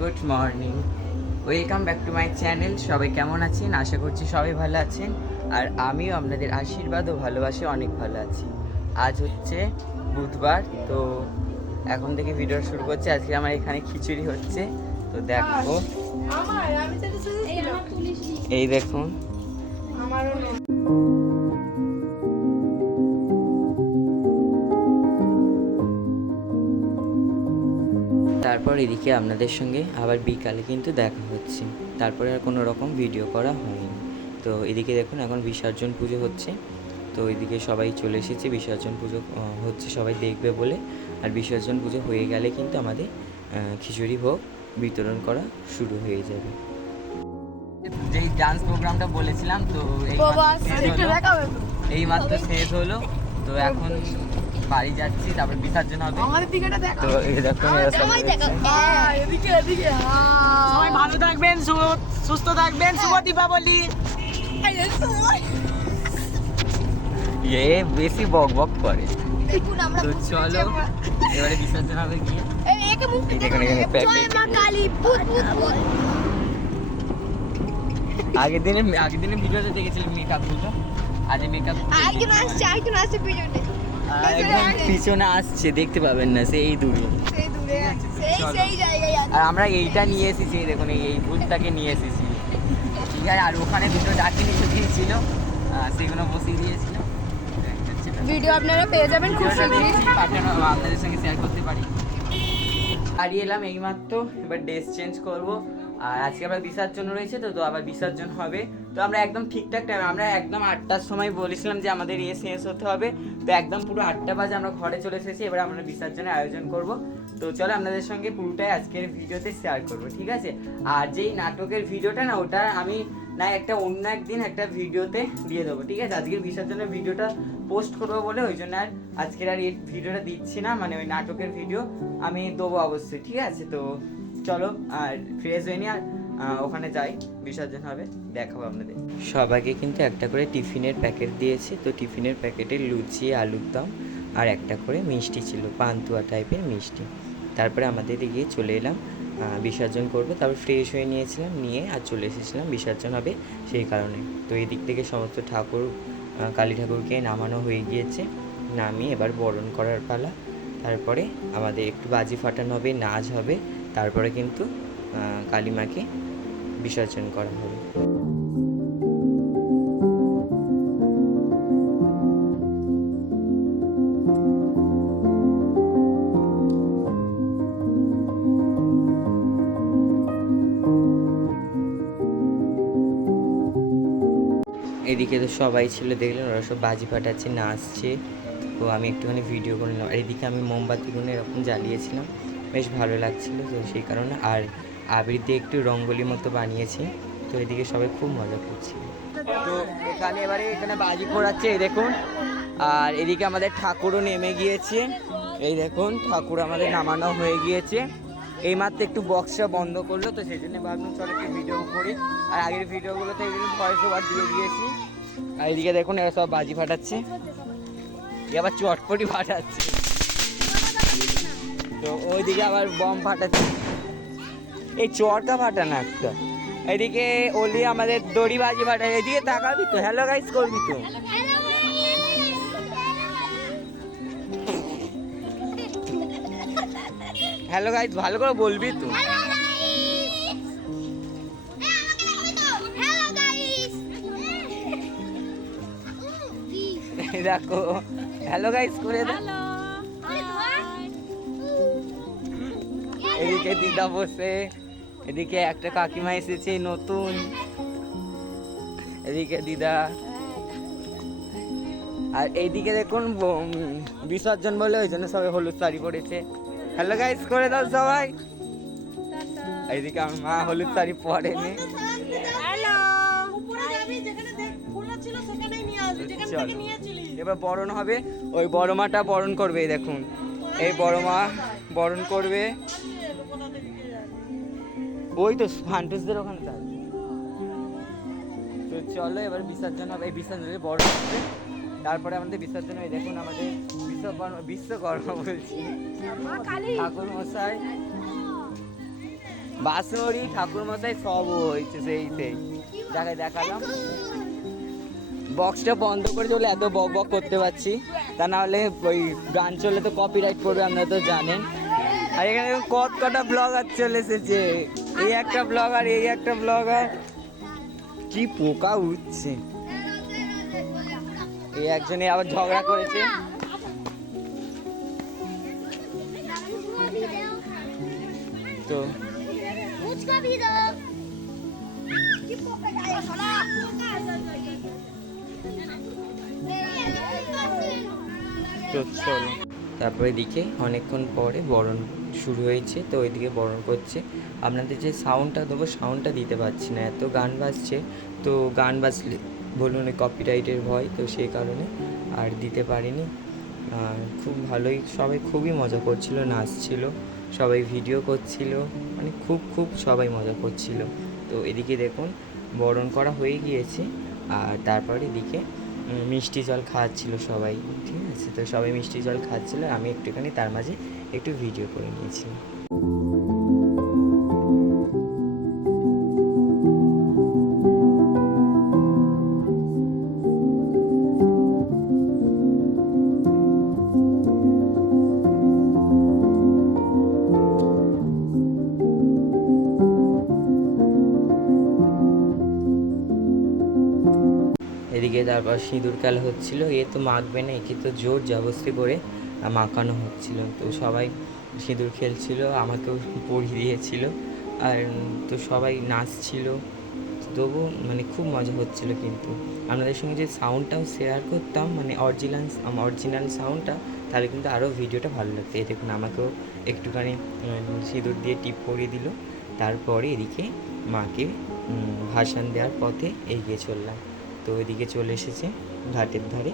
Good morning, welcome back to my channel. সবাই কেমন আছেন? আশা করছি সবাই ভালো আছেন, আর আমিও আপনাদের আশীর্বাদ ও ভালোবাসে অনেক ভালো আছি। আজ হচ্ছে বুধবার, তো এখন থেকে ভিডিও শুরু করছে। আজকে আমার এখানে খিচুড়ি হচ্ছে, তো দেখো এই দেখুন। তারপর এদিকে আপনাদের সঙ্গে আবার বিকালে কিন্তু দেখা হচ্ছে। তারপরে আর কোনো রকম ভিডিও করা হয়নি। তো এদিকে দেখুন এখন বিসর্জন পুজো হচ্ছে, তো এদিকে সবাই চলে এসেছে। বিসর্জন পুজো হচ্ছে সবাই দেখবে বলে, আর বিসর্জন পুজো হয়ে গেলে কিন্তু আমাদের খিচুড়ি ভোগ বিতরণ করা শুরু হয়ে যাবে। যেই ডান্স প্রোগ্রামটা বলেছিলাম, তো এই মাত্র শেষ হলো। তো এখন বাড়ি যাচ্ছি, তারপর বিসর্জন হবে। তো এই দেখুন সবাই ভালো থাকবেন, সুস্থ থাকবেন। শুভ দীপাবলি। এ বেশি বক বক করে। তো চলো এবারে বিসর্জন হবে গিয়ে। এই দেখুন এখানে আগের দিনে ভিডিওতে দেখেছিলাম মেকআপ গুলো, আজ মেকআপ পিছনে আসছে, দেখতে পাবেন না, সেই দূরে। আর আমরা এইটা নিয়ে এসেছি, দেখুন এই ফুলটাকে নিয়ে এসেছি, ঠিক আছে। আর ওখানে দুটো ডাকি নিচে দিয়েছিল, সেগুলো বসিয়ে দিয়েছিল। ভিডিও আপনারা পেয়ে যাবেন খুব শীঘ্রই, পাঠানো আপনাদের সঙ্গে শেয়ার করতে পারি। বাড়ি এলাম এইমাত্র, এবার ড্রেস চেঞ্জ করব। আর আজকে আবার বিসর্জন রয়েছে, তো আবার বিসর্জন হবে। তো আমরা একদম ঠিকঠাক টাইম, আমরা একদম 8টার সময় বলেছিলাম যে আমাদের শেষ হতে হবে। তো একদম পুরো 8টা বাজে আমরা ঘরে চলে এসেছি। এবার আমরা বিসর্জনের আয়োজন করব। তো চলো আপনাদের সঙ্গে পুরোটাই আজকের ভিডিওতে শেয়ার করব, ঠিক আছে। আর যেই নাটকের ভিডিওটা না, ওটা আমি না একটা অন্য একদিন একটা ভিডিওতে দিয়ে দেবো, ঠিক আছে। আজকের বিসর্জনের ভিডিওটা পোস্ট করবো বলে ওই জন্য আর আজকের আর এই ভিডিওটা দিচ্ছি না, মানে ওই নাটকের ভিডিও আমি দেবো অবশ্যই, ঠিক আছে। তো চলো আর ফ্রেশ হয়ে নি, আর ওখানে যাই, বিসর্জন হবে, দেখাবো আপনাদের। সবাইকে কিন্তু একটা করে টিফিনের প্যাকেট দিয়েছে। তো টিফিনের প্যাকেটে লুচি, আলুর দম আর একটা করে মিষ্টি ছিল, পান্তুয়া টাইপের মিষ্টি। তারপরে আমাদের এদিকে চলে এলাম, বিসর্জন করবো। তারপর ফ্রেশ হয়ে নিয়েছিলাম, নিয়ে আর চলে এসেছিলাম, বিসর্জন হবে সেই কারণে। তো এই দিক থেকে সমস্ত ঠাকুর, কালী ঠাকুরকে নামানো হয়ে গিয়েছে, নামিয়ে এবার বরণ করার পালা। তারপরে আমাদের একটু বাজি ফাটানো হবে, নাচ হবে, তারপরে কিন্তু কালীমাকে বিসর্জন করা হবে। এদিকে তো সবাই ছিল, দেখলেন ওরা সব বাজি ফাটাচ্ছে, নাচছে। তো আমি একটুখানি ভিডিও করে নিলাম। আর এদিকে আমি মোমবাতিগুলো এরকম জ্বালিয়েছিলাম, বেশ ভালো লাগছিলো, তো সেই কারণে। আর আবির দিয়ে একটু রঙ্গোলি মতো বানিয়েছি, তো এদিকে সবাই খুব মজা করছে। তো এখানে এবারে এখানে বাজি পোড়াচ্ছে, এই দেখুন। আর এদিকে আমাদের ঠাকুরও নেমে গিয়েছে, এই দেখুন ঠাকুর আমাদের নামানো হয়ে গিয়েছে। এইমাত্র একটু বক্সটা বন্ধ করলো, তো সেই জন্য ভাবলাম চলো একটু ভিডিও করি। আর আগের ভিডিওগুলোতে ভয়েস ওভার দিয়ে দিয়েছি। আর এদিকে দেখুন এরা সব বাজি ফাটাচ্ছে, আবার চটপটি ফাটাচ্ছে, তো ওইদিকে আবার বম ফাটাচ্ছে। এই চরকা ফাটানো একটা, এদিকে ওলি আমাদের দড়ি বাজি ফাটায়। এদিকে তাকাবি তো, হ্যালো গাইস করবি তো। হ্যালো গাইস ভালো করে বলবি তো। দেখো হ্যালো গাইস করে দে। এদিকে দিদা বসে, এদিকে একটা কাকিমা এসেছে নতুন, এদিকে দিদা। আর এইদিকে দেখুন বিসর্জন বলে ওই জন্য সবাই হলুদ শাড়ি পরেছে। হ্যালো গাইস করে দাও সবাই। এইদিকে আমার মা হলুদ শাড়ি পরেনি। এবার বরণ হবে, ওই বড় মাটা বরণ করবে, এই দেখুন এই বড় মা বরণ করবে। ওই তো ফান্টুসদের ওখানে থাকে। তো চলো এবার বিসর্জন হবে, এই বিসর্জনের বরণ হবে, তারপরে আমাদের বিসর্জন হয়। দেখুন আমাদের বিশ্বকর্মা বলছি ঠাকুর মশাই বাঁশরি ঠাকুরমশাই সব হয়েছে সেই দেখালাম। বক্সটা বন্ধ করে চলে এত বক বক করতে পারছি, তা নাহলে ওই গান চলে তো কপিরাইট করবে, আপনারা তো জানেন। আর এখানে কটা ব্লগার চলে এসেছে, এই একটা ব্লগার, এই একটা ব্লগার, কি পোকা উঠছে। এই একজনে আবার ঝগড়া করেছে। তো চলো, তারপরে এদিকে অনেকক্ষণ পরে বরণ শুরু হয়েছে, তো ওইদিকে বরণ করছে। আপনাদের যে সাউন্ডটা দেবো, সাউন্ডটা দিতে পারছি না, এত গান বাজছে। তো গান বাজলে বলুন কপিরাইটের ভয়, তো সেই কারণে আর দিতে পারিনি। খুব ভালোই, সবাই খুবই মজা করছিল, নাচছিল, সবাই ভিডিও করছিল, মানে খুব সবাই মজা করছিল। তো এদিকে দেখুন বরণ করা হয়ে গিয়েছে, আর তারপরে এদিকে মিষ্টি জল খাওয়াচ্ছিল সবাই, ঠিক আছে। তো সবাই মিষ্টি জল খাচ্ছিল, আমি একটুখানি তার মাঝে একটু ভিডিও করে নিয়েছি। এদিকে তারপর সিঁদুর খেলা হচ্ছিলো, এ তো মাখবে না, একে তো জোর জবরদস্তি করে মাখানো হচ্ছিল। তো সবাই সিঁদুর খেলছিল, আমাকেও পরিয়ে দিয়েছিল, আর তো সবাই নাচছিল, তবু মানে খুব মজা হচ্ছিল। কিন্তু আপনাদের সঙ্গে যে সাউন্ডটাও শেয়ার করতাম, মানে অরিজিনাল সাউন্ডটা, তাহলে কিন্তু আরও ভিডিওটা ভালো লাগতো। এই দেখুন আমাকেও একটুখানি সিঁদুর দিয়ে টিপ পরিয়ে দিল। তারপরে এদিকে মাকে ভাসান দেওয়ার পথে এগিয়ে চললাম। তো ওইদিকে চলে এসেছে ঘাটের ধারে।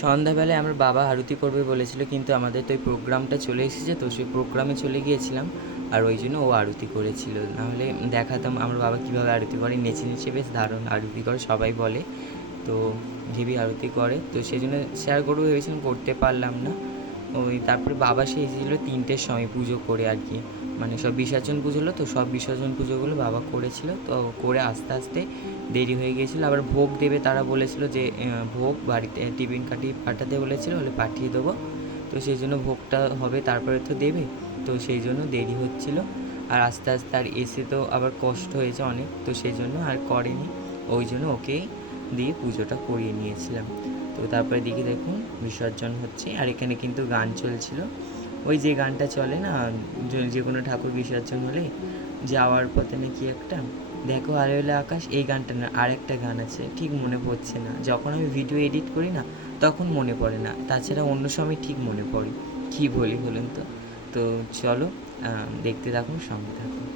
সন্ধ্যাবেলায় আমার বাবা আরতি করবে বলেছিল, কিন্তু আমাদের তো ওই প্রোগ্রামটা চলে এসেছে, তো সেই প্রোগ্রামে চলে গিয়েছিলাম, আর ওই জন্য ও আরতি করেছিল। নাহলে দেখাতাম আমার বাবা কীভাবে আরতি করে, নেচে নেচে বেশ দারুণ আরতি করে সবাই বলে। তো হেভি আরতি করে, তো সেই জন্য শেয়ার করবো ভেবেছিলাম, করতে পারলাম না। ওই তারপরে বাবা সে এসেছিলো 3টের সময় পুজো করে আর কি, মানে সব বিসর্জন পুজো হলো, তো সব বিসর্জন পুজোগুলো বাবা করেছিল। তো করে আস্তে আস্তে দেরি হয়ে গিয়েছিলো। আবার ভোগ দেবে, তারা বলেছিল যে ভোগ বাড়িতে টিফিন কাটি পাঠাতে বলেছিল, হলে পাঠিয়ে দেবো। তো সেই জন্য ভোগটা হবে, তারপরে তো দেবে, তো সেই জন্য দেরি হচ্ছিলো। আর আস্তে আস্তে আর এসে তো আবার কষ্ট হয়েছে অনেক, তো সেই জন্য আর করেনি, ওই জন্য ওকেই দিয়ে পুজোটা করিয়ে নিয়েছিলাম। তো তারপরে দিকে দেখুন বিসর্জন হচ্ছে, আর এখানে কিন্তু গান চলছিল, ওই যে গানটা চলে না যে কোনো ঠাকুর বিসর্জন হলে, যাওয়ার পথে নাকি একটা দেখো আরে হলে আকাশ, এই গানটা না, আরেকটা গান আছে, ঠিক মনে পড়ছে না। যখন আমি ভিডিও এডিট করি না তখন মনে পড়ে না, তাছাড়া অন্য সময় ঠিক মনে পড়ে। কী বলি বলুন তো। তো চলো দেখতে থাকুন, সঙ্গে থাকুন।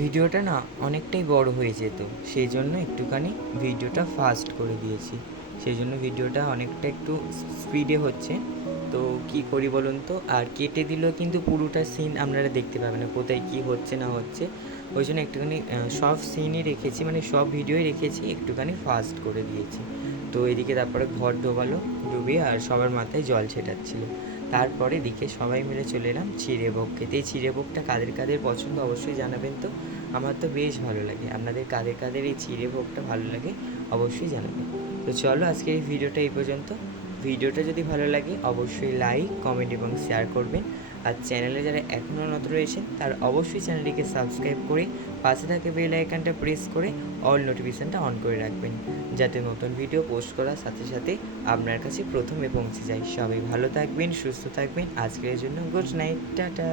ভিডিওটা না অনেকটাই বড় হয়ে যেত, সেই জন্য একটুখানি ভিডিওটা ফাস্ট করে দিয়েছি, সেই জন্য ভিডিওটা অনেকটা একটু স্পিডে হচ্ছে। তো কি করি বলুন তো, আর কেটে দিলেও কিন্তু পুরোটা সিন আপনারা দেখতে পাবেন না, কোথায় কি হচ্ছে না হচ্ছে, ওই জন্য একটুখানি সব সিনই রেখেছি, মানে সব ভিডিওই রেখেছি, একটুখানি ফাস্ট করে দিয়েছি। তো এদিকে তারপরে ঘর ডুবিয়ে আর সবার মাথায় জল ছেটাচ্ছিলো। তারপরে দিকে সবাই মিলে চলে এলাম চিড়েভোগ খেতে। এই চিড়েভোগটা কাদের কাদের পছন্দ অবশ্যই জানাবেন। তো আমার তো বেশ ভালো লাগে, আপনাদের কাদের কাদের এই চিড়েভোগটা ভালো লাগে অবশ্যই জানাবেন। তো চলো আজকে এই ভিডিওটা এই পর্যন্ত। ভিডিওটা যদি ভালো লাগে অবশ্যই লাইক, কমেন্ট এবং শেয়ার করবেন। আর চ্যানেলে যারা এখনও নতুন রয়েছেন তারা অবশ্যই চ্যানেলটিকে সাবস্ক্রাইব করে পাশে থাকে বেল আইকনটা প্রেস করে অল নোটিফিকেশানটা অন করে রাখবেন, যাতে নতুন ভিডিও পোস্ট করার সাথে সাথে আপনার কাছে প্রথমে পৌঁছে যায়। সবাই ভালো থাকবেন, সুস্থ থাকবেন। আজকের জন্য গুড নাইট, টাটা।